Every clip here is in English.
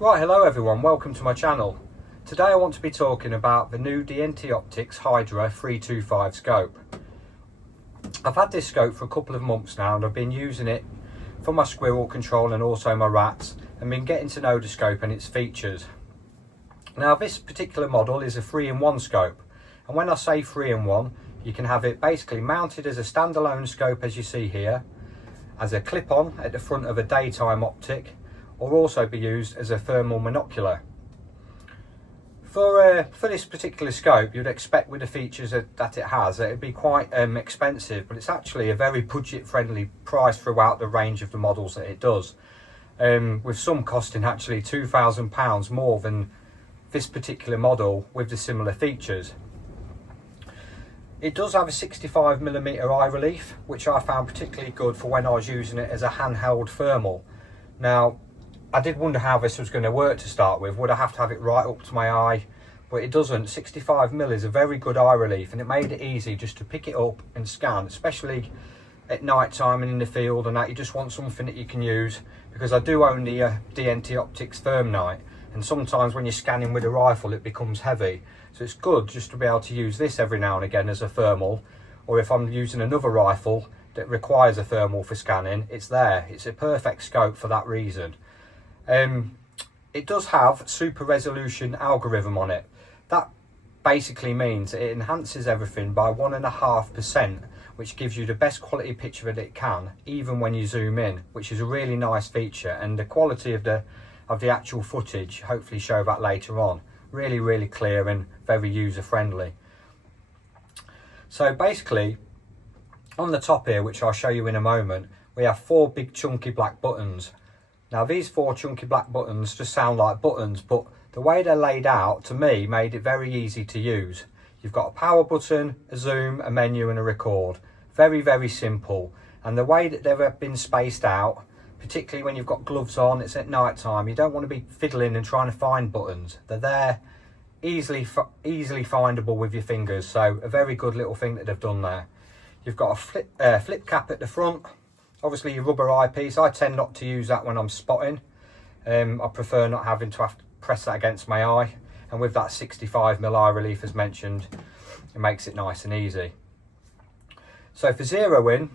Right, hello everyone, welcome to my channel. Today I want to be talking about the new DNT OPTICS HYDRA 325 scope. I've had this scope for a couple of months now and I've been using it for my squirrel control and also my rats, and been getting to know the scope and its features. Now this particular model is a 3-in-1 scope, and when I say 3-in-1, you can have it basically mounted as a standalone scope as you see here, as a clip-on at the front of a daytime optic, or also be used as a thermal monocular. For this particular scope, you'd expect with the features that it has, that it'd be quite expensive, but it's actually a very budget-friendly price throughout the range of the models that it does, with some costing actually £2,000 more than this particular model with the similar features. It does have a 65mm eye relief, which I found particularly good for when I was using it as a handheld thermal. Now, I did wonder how this was going to work to start with. Would I have to have it right up to my eye? But it doesn't. 65mm is a very good eye relief, and it made it easy just to pick it up and scan, especially at night time and in the field and that. You just want something that you can use, because I do own the DNT OPTICS Thermite, and sometimes when you're scanning with a rifle it becomes heavy. So it's good just to be able to use this every now and again as a thermal, or if I'm using another rifle that requires a thermal for scanning, it's there. It's a perfect scope for that reason. It does have super resolution algorithm on it. That basically means it enhances everything by 1.5%, which gives you the best quality picture that it can, even when you zoom in, which is a really nice feature. And the quality of the actual footage, hopefully show that later on, really clear and very user friendly. So basically, on the top here, which I'll show you in a moment, we have 4 big chunky black buttons. Now these 4 chunky black buttons just sound like buttons, but the way they're laid out to me made it very easy to use. You've got a power button, a zoom, a menu and a record. Very simple. And the way that they've been spaced out, particularly when you've got gloves on, it's at night time, you don't want to be fiddling and trying to find buttons. They're there, easily findable with your fingers, so a very good little thing that they've done there. You've got a flip cap at the front. Obviously your rubber eyepiece, I tend not to use that when I'm spotting. I prefer not having to have to press that against my eye, and with that 65mm eye relief as mentioned, it makes it nice and easy. So for zeroing,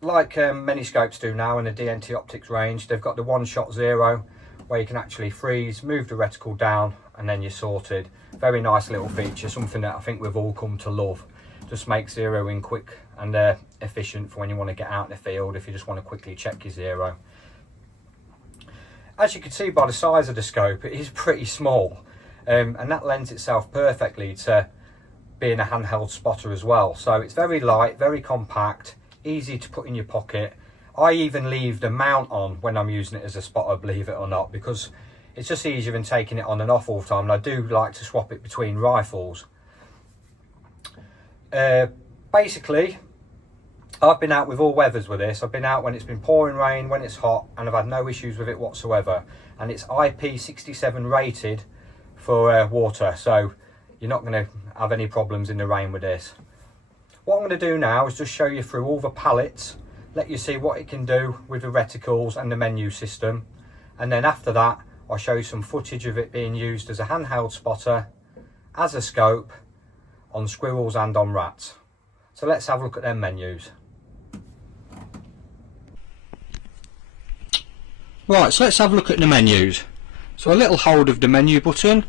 like many scopes do now in the DNT OPTICS range, they've got the one-shot zero, where you can actually freeze, move the reticle down, and then you're sorted. Very nice little feature, something that I think we've all come to love. Just makes zeroing quick and efficient for when you want to get out in the field, if you just want to quickly check your zero. As you can see by the size of the scope, it is pretty small, and that lends itself perfectly to being a handheld spotter as well. So it's very light, very compact, easy to put in your pocket. I even leave the mount on when I'm using it as a spotter, believe it or not, because it's just easier than taking it on and off all the time, and I do like to swap it between rifles. Basically, I've been out with all weathers with this. I've been out when it's been pouring rain, when it's hot, and I've had no issues with it whatsoever. And it's IP67 rated for water, so you're not going to have any problems in the rain with this. What I'm going to do now is just show you through all the palettes, let you see what it can do with the reticles and the menu system, and then after that I'll show you some footage of it being used as a handheld spotter, as a scope, on squirrels and on rats. So let's have a look at them menus. Right, so let's have a look at the menus. So a little hold of the menu button,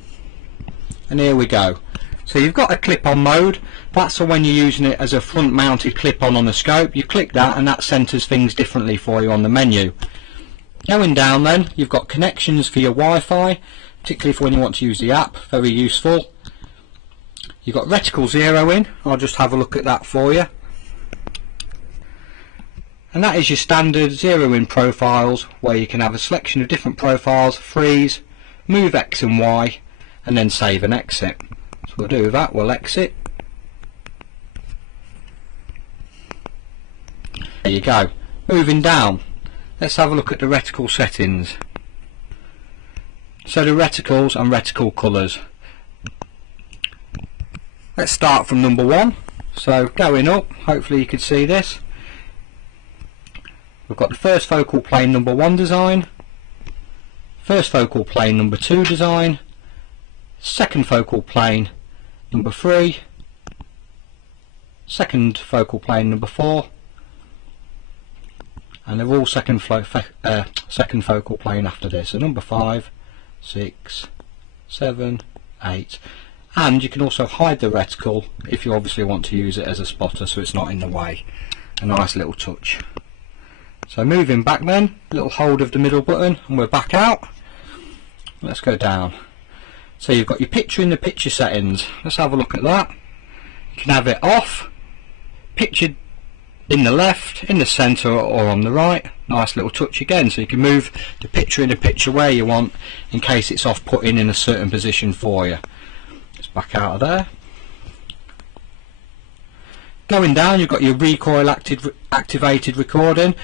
and here we go. So you've got a clip-on mode. That's for when you're using it as a front mounted clip-on on the scope. You click that and that centres things differently for you on the menu. Going down then, you've got connections for your Wi-Fi, particularly for when you want to use the app, very useful. You've got reticle zeroing, I'll just have a look at that for you. And that is your standard zero-in profiles, where you can have a selection of different profiles, freeze, move X and Y, and then save and exit. So we'll do that, we'll exit. There you go. Moving down, let's have a look at the reticle settings. So the reticles and reticle colours. Let's start from number 1. So going up, hopefully you can see this. We've got the first focal plane number 1 design, first focal plane number 2 design, second focal plane number 3, second focal plane number 4, and they're all second focal plane after this. So number 5, 6, 7, 8, and you can also hide the reticle if you obviously want to use it as a spotter so it's not in the way. A nice little touch. So moving back then, little hold of the middle button and we're back out. Let's go down. So you've got your picture in the picture settings. Let's have a look at that. You can have it off, pictured in the left, in the centre or on the right. Nice little touch again, so you can move the picture in the picture where you want in case it's off putting in a certain position for you. Let's back out of there. Going down, you've got your recoil activated recording.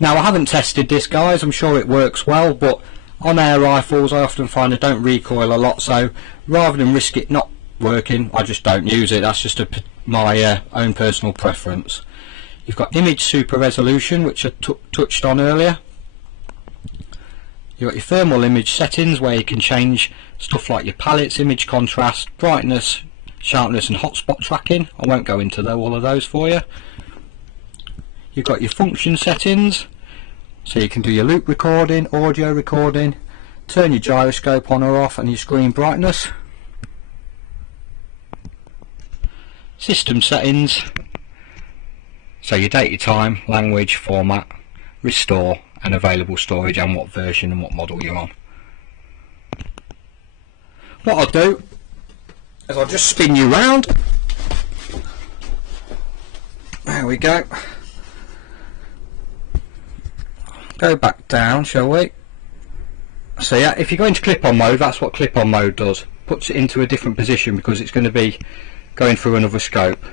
Now I haven't tested this, guys, I'm sure it works well, but on air rifles I often find I don't recoil a lot, so rather than risk it not working, I just don't use it. That's just my own personal preference. You've got image super resolution, which I touched on earlier. You've got your thermal image settings where you can change stuff like your palettes, image contrast, brightness, sharpness and hotspot tracking. I won't go into all of those for you. You've got your function settings, so you can do your loop recording, audio recording, turn your gyroscope on or off, and your screen brightness. System settings, so your date, your time, language, format, restore, and available storage, and what version and what model you're on. What I'll do is I'll just spin you round. There we go. Go back down, shall we? So yeah, if you go into clip-on mode, that's what clip-on mode does. Puts it into a different position because it's going to be going through another scope.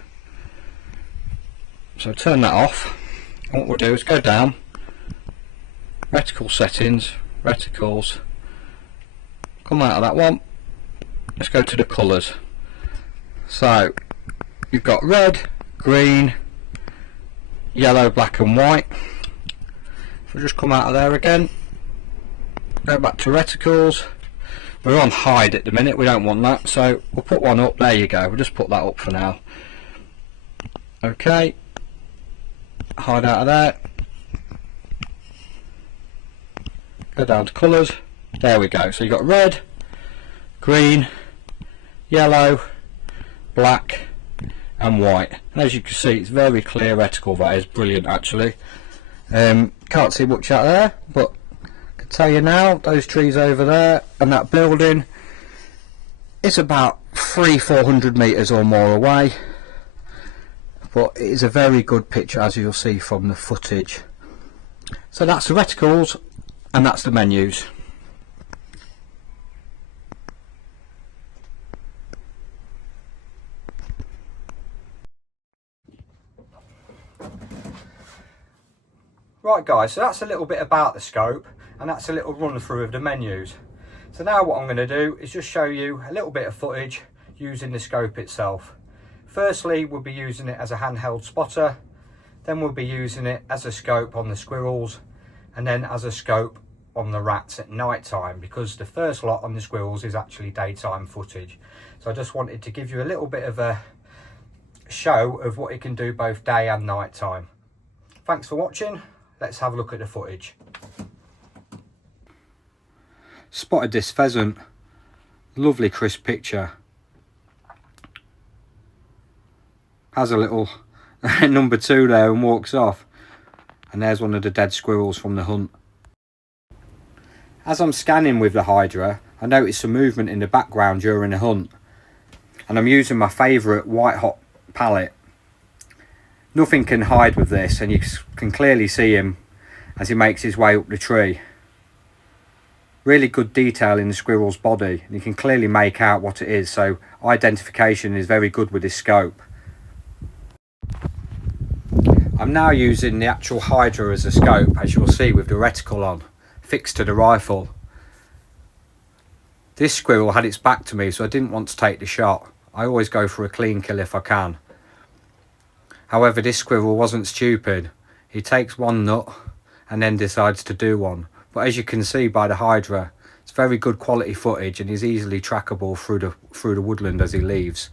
So turn that off. And what we'll do is go down, reticle settings, reticles, come out of that one. Let's go to the colours. So you've got red, green, yellow, black and white. So we'll just come out of there again, go back to reticles. We're on hide at the minute, we don't want that, so we'll put one up. There you go, we'll just put that up for now. Okay, hide out of there, go down to colours. There we go, so you've got red, green, yellow, black and white. And as you can see, it's very clear reticle. That is brilliant actually. Can't see much out there, but I can tell you now, those trees over there and that building, it's about 300-400 metres or more away, but it is a very good picture as you'll see from the footage. So that's the reticles and that's the menus. Right guys, so that's a little bit about the scope and that's a little run through of the menus. So now what I'm going to do is just show you a little bit of footage using the scope itself. Firstly, we'll be using it as a handheld spotter, then we'll be using it as a scope on the squirrels, and then as a scope on the rats at night time, because the first lot on the squirrels is actually daytime footage. So I just wanted to give you a little bit of a show of what it can do both day and night time. Thanks for watching. Let's have a look at the footage. Spotted this pheasant. Lovely crisp picture. Has a little number 2 there and walks off. And there's one of the dead squirrels from the hunt. As I'm scanning with the Hydra, I noticed some movement in the background during the hunt. And I'm using my favourite white hot palette. Nothing can hide with this, and you can clearly see him as he makes his way up the tree. Really good detail in the squirrel's body, and you can clearly make out what it is, so identification is very good with this scope. I'm now using the actual Hydra as a scope, as you'll see with the reticle on, fixed to the rifle. This squirrel had its back to me, so I didn't want to take the shot. I always go for a clean kill if I can. However, this squirrel wasn't stupid. He takes one nut and then decides to do one. But as you can see by the Hydra, It's very good quality footage, and he's easily trackable through the woodland as he leaves.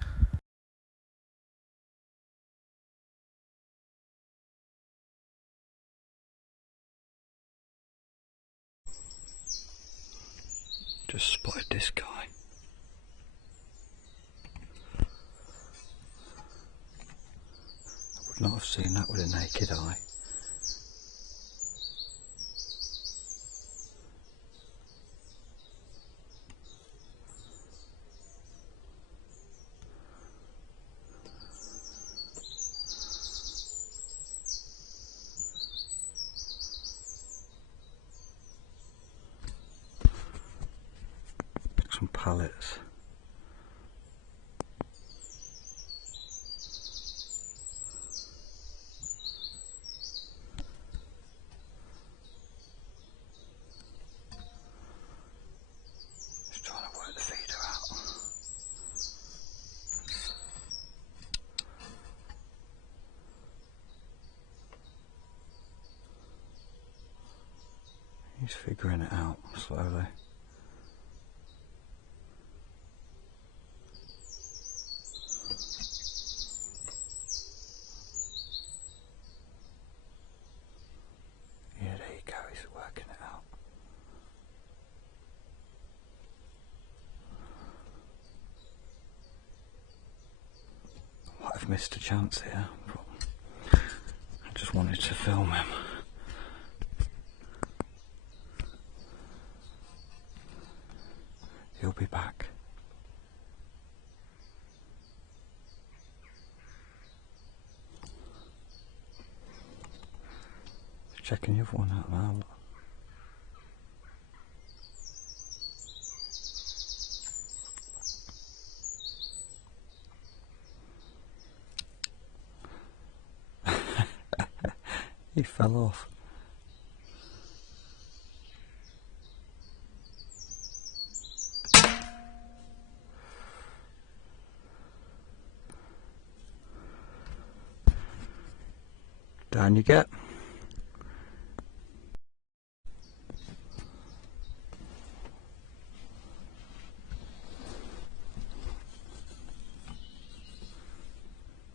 Just spotted this guy. I would not have seen that with a naked eye. Some pallets. Just trying to work the feeder out. He's figuring it out slowly. I've missed a chance here, but I just wanted to film him. He'll be back. Checking the other one out now. He fell off. Down you get.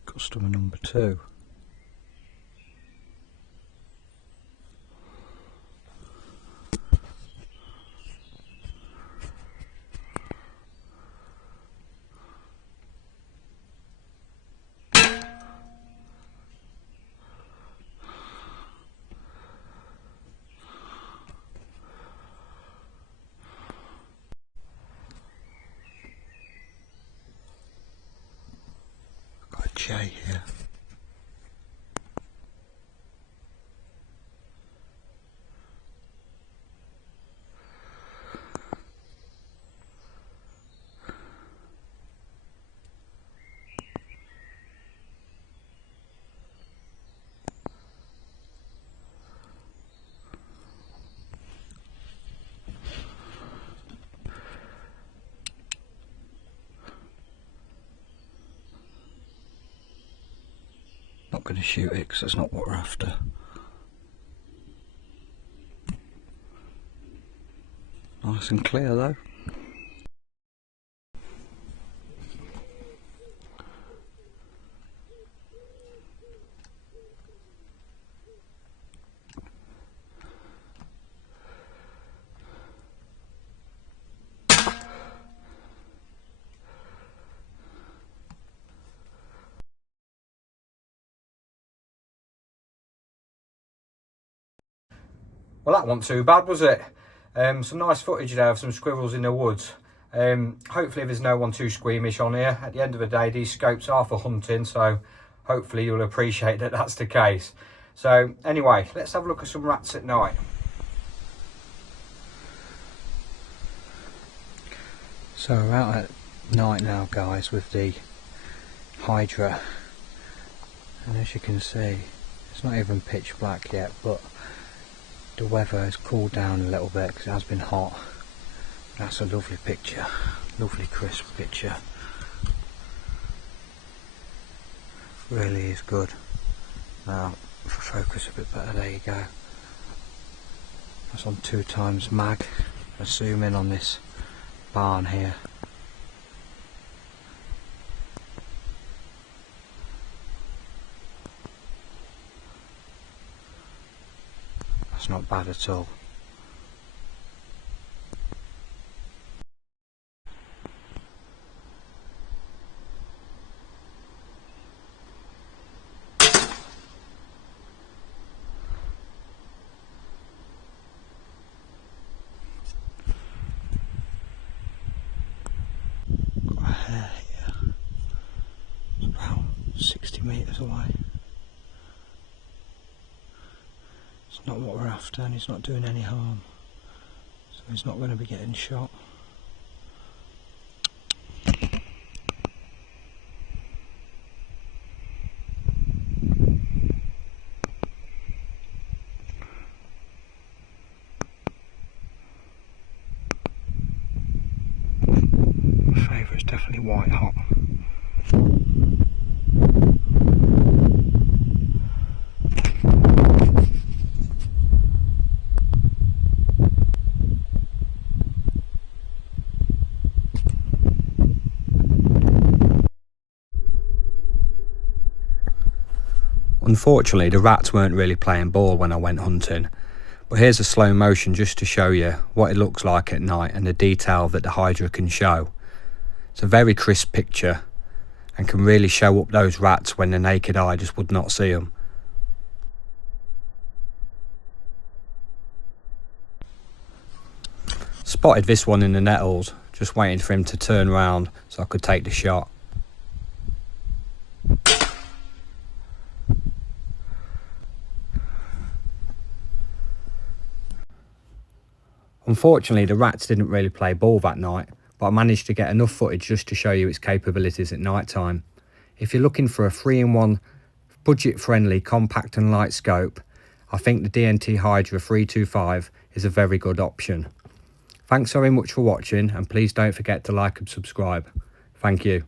Customer number 2. Got a jay here. Not going to shoot it because that's not what we're after. Nice and clear though. Well, that wasn't too bad, was it? Some nice footage there of some squirrels in the woods. Hopefully there's no one too squeamish on here. At the end of the day, these scopes are for hunting, so hopefully you'll appreciate that that's the case. So anyway, let's have a look at some rats at night. So we're out at night now, guys, with the Hydra, and as you can see, it's not even pitch black yet, but the weather has cooled down a little bit because it has been hot. That's a lovely picture, lovely crisp picture. Really is good. Now, if I focus a bit better, there you go. That's on 2x mag. Let's zoom in on this barn here. That's not bad at all. Got a hare here. It's about 60 metres away. It's not what we're after, and he's not doing any harm, so he's not going to be getting shot. My favourite's definitely white hot. Unfortunately, the rats weren't really playing ball when I went hunting, but here's a slow motion just to show you what it looks like at night and the detail that the Hydra can show. It's a very crisp picture and can really show up those rats when the naked eye just would not see them. Spotted this one in the nettles, just waiting for him to turn round so I could take the shot. Unfortunately, the rats didn't really play ball that night, but I managed to get enough footage just to show you its capabilities at night time. If you're looking for a 3-in-1 budget-friendly compact and light scope, I think the DNT Hydra 325 is a very good option. Thanks very much for watching, and please don't forget to like and subscribe. Thank you.